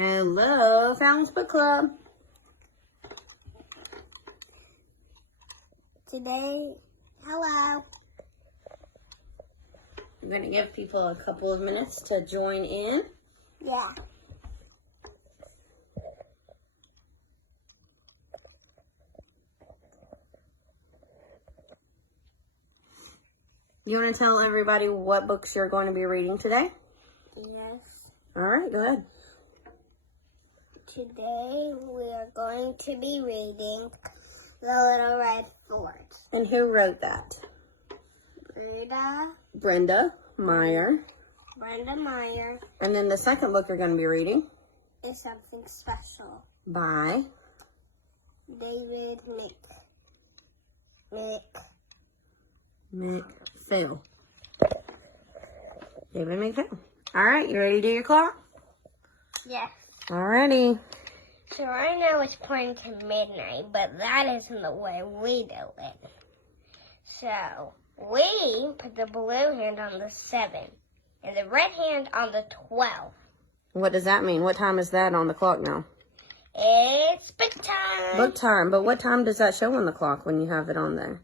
Hello, Fountains Book Club. Today, hello. I'm going to give people a couple of minutes to join in. Yeah. You want to tell everybody what books you're going to be reading today? Yes. All right, go ahead. Today we are going to be reading The Little Red Fort. And who wrote that? Brenda Meyer. Brenda Meyer And then the second book you're going to be reading is Something Special. by David McPhail. David McPhail. All right, you ready to do your clock? Yes. Alrighty. So right now it's pointing to midnight, but that isn't the way we do it. So we put the blue hand on the 7 and the red hand on the 12. What does that mean? What time is that on the clock now? It's book time. Book time. But what time does that show on the clock when you have it on there?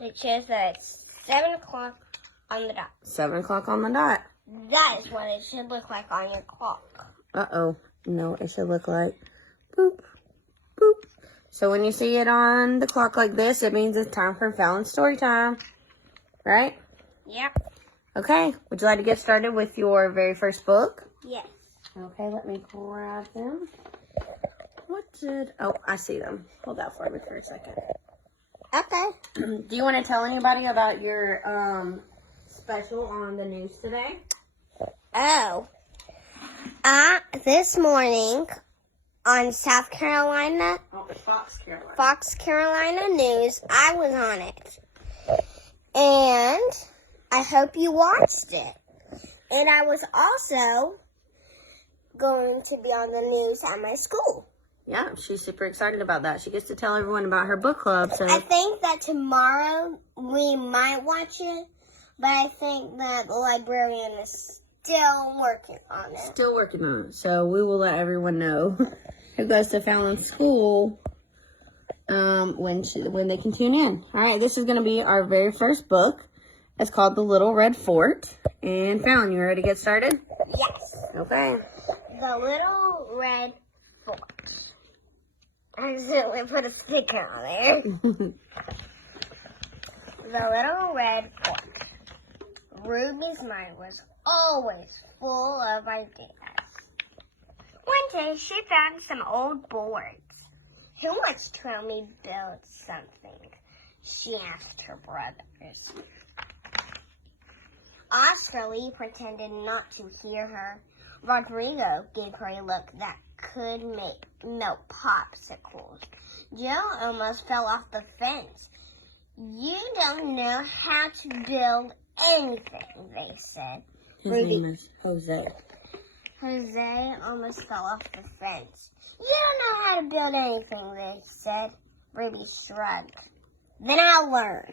It shows that it's 7 o'clock on the dot. 7 o'clock on the dot. That is what it should look like on your clock. Uh-oh. No, it should look like boop, boop. So when you see it on the clock like this, it means it's time for Fallon's story time. Right? Yep. Okay. Would you like to get started with your very first book? Yes. Okay, let me grab them. Oh, I see them. Hold that for me for a second. Okay. Do you want to tell anybody about your special on the news today? Oh. This morning on South Carolina, Fox Carolina News, I was on it. And I hope you watched it. And I was also going to be on the news at my school. Yeah, she's super excited about that. She gets to tell everyone about her book club. So I think that tomorrow we might watch it, but I think that the librarian is still working on it. Still working on it. So we will let everyone know who goes to Fallon's school when they can tune in. All right, this is going to be our very first book. It's called The Little Red Fort. And Fallon, you ready to get started? Yes. Okay. The Little Red Fort. I accidentally put a sticker on there. The Little Red Fort. Ruby's mind was always full of ideas. One day she found some old boards. Who wants to help me build something? She asked her brothers. Oscar Lee pretended not to hear her. Rodrigo gave her a look that could melt popsicles. Joe almost fell off the fence. You don't know how to build anything, they said. His name is Jose. Jose almost fell off the fence. You don't know how to build anything, they said. Ruby shrugged. Then I'll learn.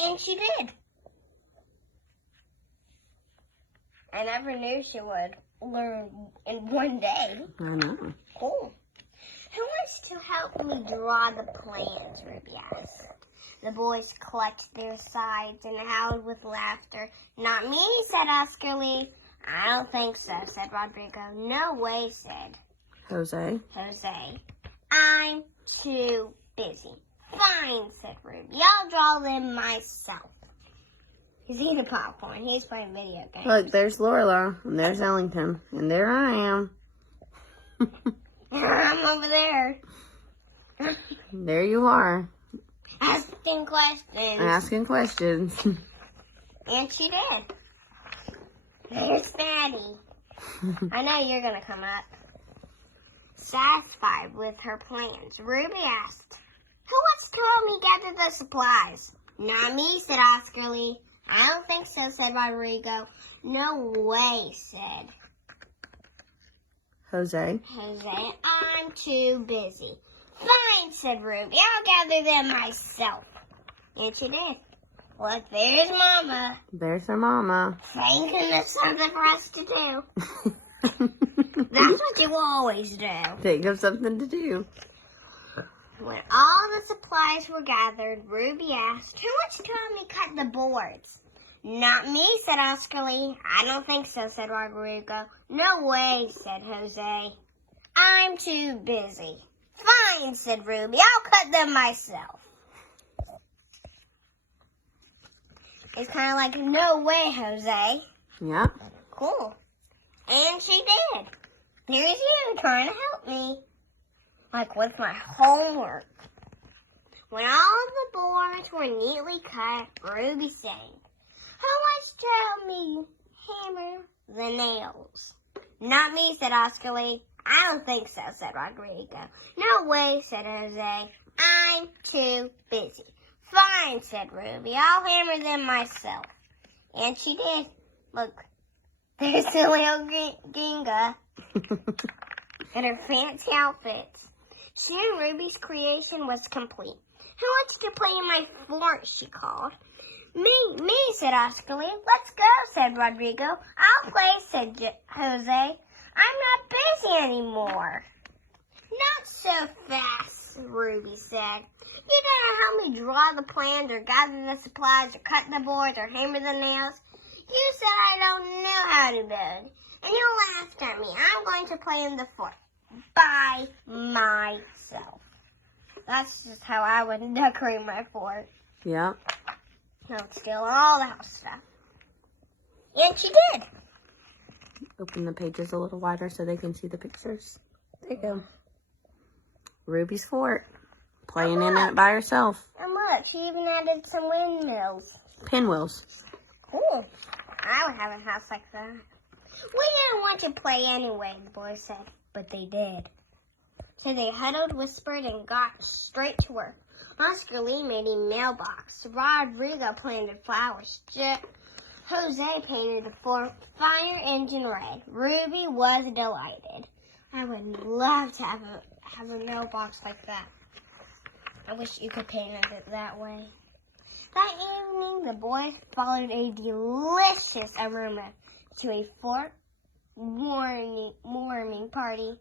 And she did. I never knew she would learn in one day. I know. Cool. Who wants to help me draw the plans, Ruby asked. The boys clutched their sides and howled with laughter. Not me, said Oscar Lee. I don't think so, said Rodrigo. No way, said Jose. I'm too busy. Fine, said Ruby. I'll draw them myself. He's eating popcorn. He's playing video games. Look, there's Lorela, and there's Ellington, and there I am. I'm over there. There you are. Asking questions. Asking questions. And she did. There's Maddie. I know you're going to come up. Satisfied with her plans, Ruby asked, who wants to help me gather the supplies? Not me, said Oscar Lee. I don't think so, said Rodrigo. No way, said Jose. I'm too busy. Fine, said Ruby. I'll gather them myself. And she did. Look, there's Mama. There's her mama. Thank goodness something for us to do. That's what you always do. Think of something to do. When all the supplies were gathered, Ruby asked, "Who wants to help me cut the boards?" "Not me," said Oscar Lee. "I don't think so," said Rodrigo. "No way," said Jose. "I'm too busy." "Fine," said Ruby. "I'll cut them myself." It's kind of like, "No way, Jose." Yeah. Cool. And she did. Here's you trying to help me. Like with my homework. When all the boards were neatly cut, Ruby sang, "Who wants to help me hammer the nails?" "Not me," said Oscar Lee. "I don't think so," said Rodrigo. "No way," said Jose. "I'm too busy." "Fine," said Ruby. "I'll hammer them myself." And she did. Look, there's the little Ginga in her fancy outfits. Soon Ruby's creation was complete. "Who wants to play in my fort?" she called. Me, said Oscar Lee. "Let's go," said Rodrigo. "I'll play," said Jose. "I'm not busy anymore." "Not so fast," Ruby said. "You didn't help me draw the plans or gather the supplies or cut the boards or hammer the nails. You said I don't know how to build. And you laughed at me. I'm going to play in the fort by myself." That's just how I would decorate my fort. Yeah. No, steal all the house stuff. And she did. Open the pages a little wider so they can see the pictures. There you go. Ruby's fort. Playing in it by herself. And look, she even added some windmills. Pinwheels. Cool. I would have a house like that. "We didn't want to play anyway," the boys said. But they did. So they huddled, whispered, and got straight to work. Oscar Lee made a mailbox. Rodrigo planted flowers. Jose painted the fire engine red. Ruby was delighted. I would love to have a mailbox like that. I wish you could paint it that way. That evening, the boys followed a delicious aroma to a fort warming party.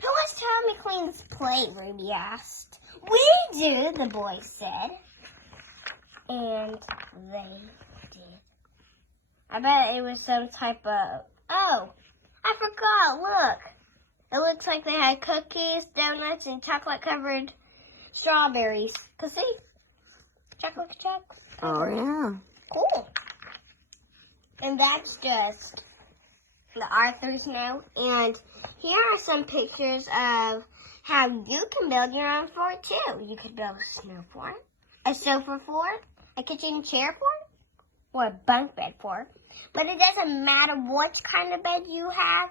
"Who wants to help me clean this plate?" Ruby asked. "We do," the boys said. And they did. I bet it was some type of... Oh, I forgot. Look. It looks like they had cookies, donuts, and chocolate-covered strawberries. Cause see? Chocolate chip. Oh, yeah. Cool. And that's just the author's note. And here are some pictures of how you can build your own fort too. You could build a snow fort, a sofa fort, a kitchen chair fort, or a bunk bed fort. But it doesn't matter what kind of bed you have.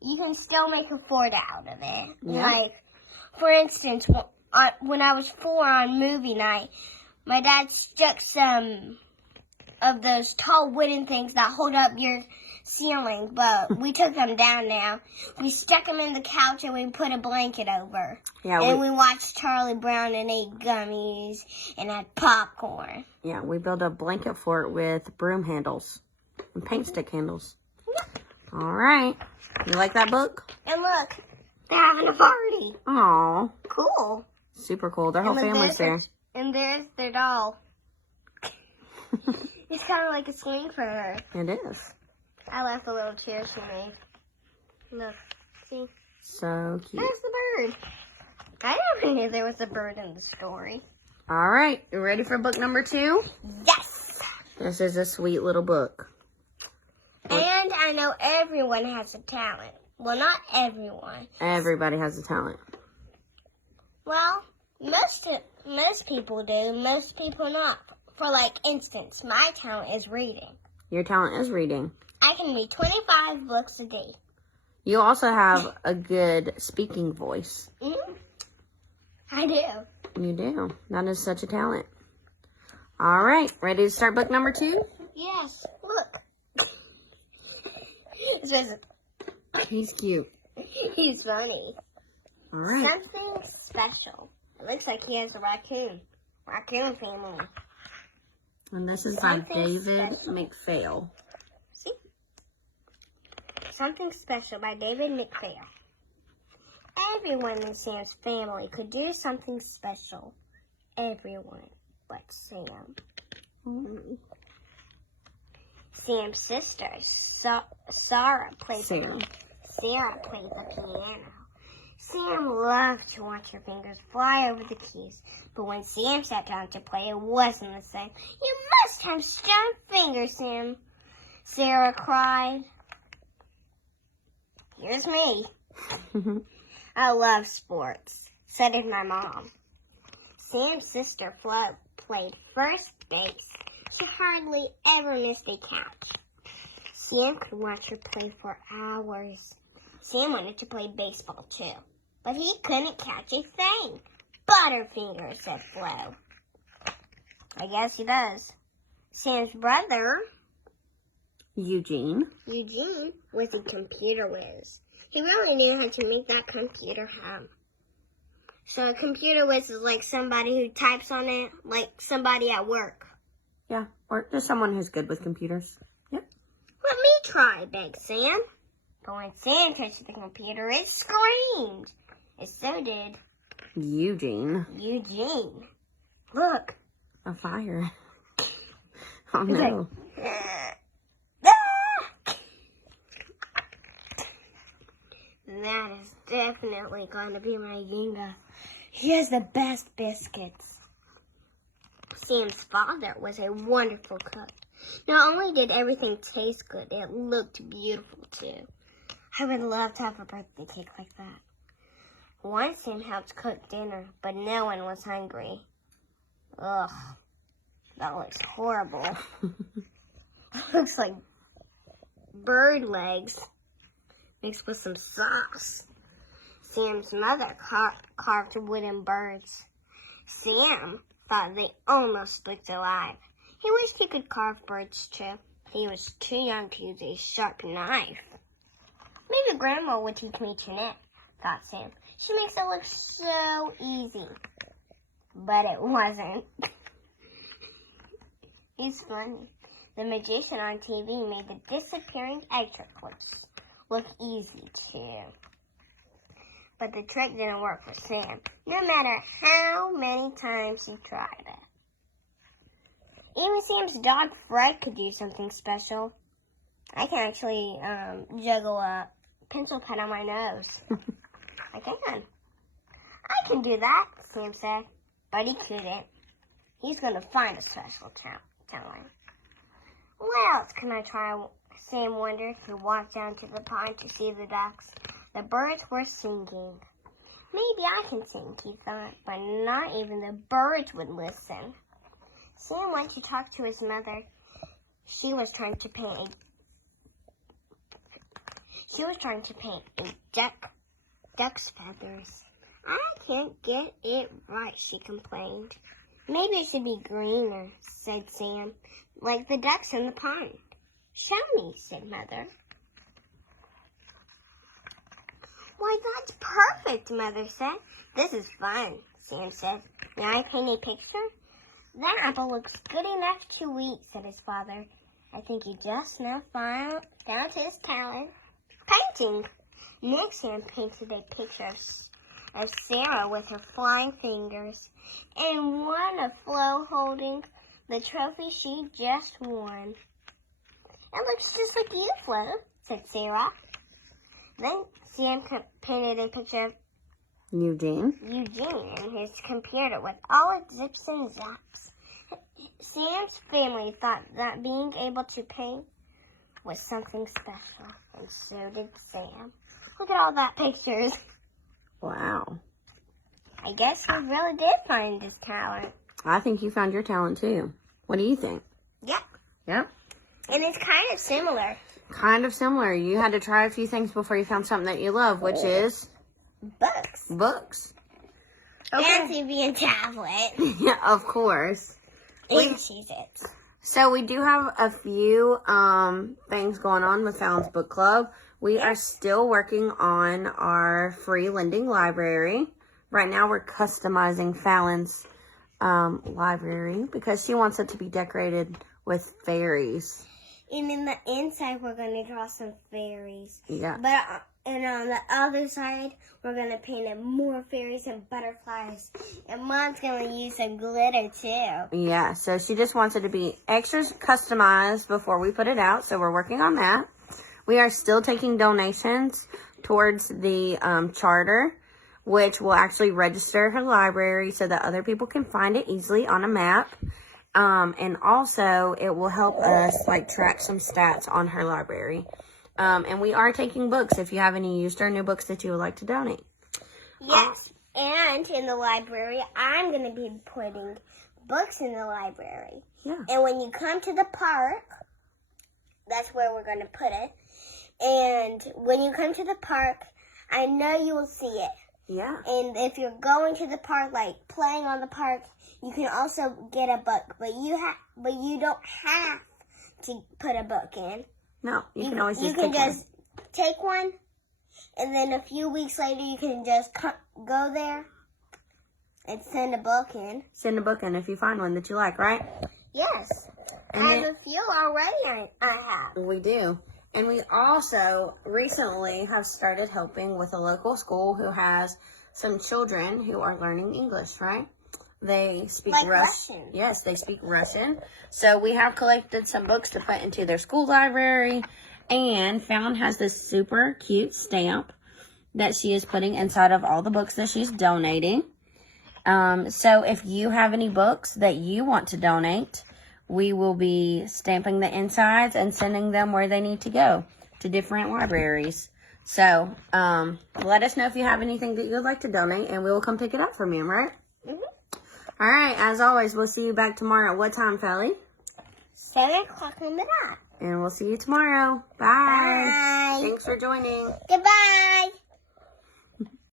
You can still make a fort out of it. Yeah. Like, for instance, when I was 4 on movie night, my dad stuck some of those tall wooden things that hold up your ceiling, but we took them down now. We stuck them in the couch and we put a blanket over. Yeah. And we watched Charlie Brown and ate gummies and had popcorn. Yeah, we built a blanket fort with broom handles and paint stick handles. All right. You like that book? And look, they're having a party. Aw. Cool. Super cool. Their whole And look, family's there. And there's their doll. It's kind of like a swing for her. It is. I love the little chairs she made. Look, see? So cute. There's the bird. I never knew there was a bird in the story. All right. You ready for book number 2? Yes! This is a sweet little book. And I know everyone has a talent. Well, not everyone. Everybody has a talent. Well, most people do. Most people not. For like instance, my talent is reading. Your talent is reading. I can read 25 books a day. You also have a good speaking voice. Mm-hmm. I do. You do. That is such a talent. All right. Ready to start book number 2? Yes. Look. He's cute. He's funny. All right. Something special. It looks like he has a raccoon. Raccoon family. And this is by Something David special. McPhail. See? Something Special by David McPhail. Everyone in Sam's family could do something special. Everyone but Sam. Sam's sister, Sarah, plays the piano. Sam loved to watch her fingers fly over the keys, but when Sam sat down to play, it wasn't the same. You must have strong fingers, Sam, Sarah cried. Here's me. I love sports. So did my mom. Sam's sister, Flo, played first base. She hardly ever missed a catch. Sam could watch her play for hours. Sam wanted to play baseball too, but he couldn't catch a thing. Butterfinger, said Flo. I guess he does. Sam's brother, Eugene, was a computer whiz. He really knew how to make that computer hum. So a computer whiz is like somebody who types on it, like somebody at work. Yeah, or just someone who's good with computers. Yep. Let me try, begged Sam. But when Sam touched the computer, it screamed. And so did Eugene. Look. A fire. Oh no. That is definitely going to be my Yinga. He has the best biscuits. Sam's father was a wonderful cook. Not only did everything taste good, it looked beautiful too. I would love to have a birthday cake like that. Once Sam helped cook dinner, but no one was hungry. Ugh, that looks horrible. It looks like bird legs mixed with some sauce. Sam's mother carved wooden birds. Sam thought they almost looked alive. He wished he could carve birds too. He was too young to use a sharp knife. Maybe Grandma would teach me to knit, thought Sam. She makes it look so easy. But it wasn't. He's funny. The magician on TV made the disappearing egg clips look easy too. But the trick didn't work for Sam, no matter how many times he tried it. Even Sam's dog Fred could do something special. I can actually juggle a pencil pen on my nose. I can do that, Sam said. But he couldn't. He's going to find a special talent. What else can I try? Sam wondered. He walked down to the pond to see the ducks. The birds were singing. Maybe I can sing, he thought, but not even the birds would listen. Sam went to talk to his mother. She was trying to paint a duck's feathers. I can't get it right, she complained. Maybe it should be greener, said Sam, like the ducks in the pond. Show me, said Mother. Why, that's perfect, Mother said. This is fun, Sam said. May I paint a picture? That apple looks good enough to eat, said his father. I think he just now found down to his talent. Painting. Next, Sam painted a picture of Sarah with her flying fingers, and one of Flo holding the trophy she just won. It looks just like you, Flo, said Sarah. Then Sam painted a picture of Eugene in his computer with all its zips and zaps. Sam's family thought that being able to paint was something special, and so did Sam. Look at all that pictures. Wow. I guess he really did find his talent. I think you found your talent too. What do you think? Yep. Yep. And it's kind of similar. Kind of similar. You had to try a few things before you found something that you love, which is books. Okay. And TV and tablet. Yeah, of course. And Cheez-Its. So we do have a few things going on with Fallon's Book Club. We are still working on our free lending library. Right now we're customizing Fallon's library because she wants it to be decorated with fairies. And in the inside, we're going to draw some fairies. Yeah. But and on the other side, we're going to paint in more fairies and butterflies. And Mom's going to use some glitter, too. Yeah, so she just wants it to be extra customized before we put it out. So we're working on that. We are still taking donations towards the charter, which will actually register her library so that other people can find it easily on a map. And also, it will help us, like, track some stats on her library. And we are taking books if you have any used or new books that you would like to donate. Yes, and in the library, I'm going to be putting books in the library. Yeah. And when you come to the park, that's where we're going to put it. And when you come to the park, I know you will see it. Yeah. And if you're going to the park, like playing on the park, you can also get a book. But you don't have to put a book in. No, you can always You can just take one, and then a few weeks later, you can just go there and send a book in. Send a book in if you find one that you like, right? Yes. And I have a few already I have. We do. And we also recently have started helping with a local school who has some children who are learning English, right? They speak Like Russian. Russian. Yes, they speak Russian. So we have collected some books to put into their school library. And Fallon has this super cute stamp that she is putting inside of all the books that she's donating. So if you have any books that you want to donate, we will be stamping the insides and sending them where they need to go, to different libraries. So let us know if you have anything that you would like to donate, and we will come pick it up from you, right? Mm-hmm. All right, as always, we'll see you back tomorrow. What time, Felly? 7 o'clock on the dot. And we'll see you tomorrow. Bye. Bye. Thanks for joining. Goodbye.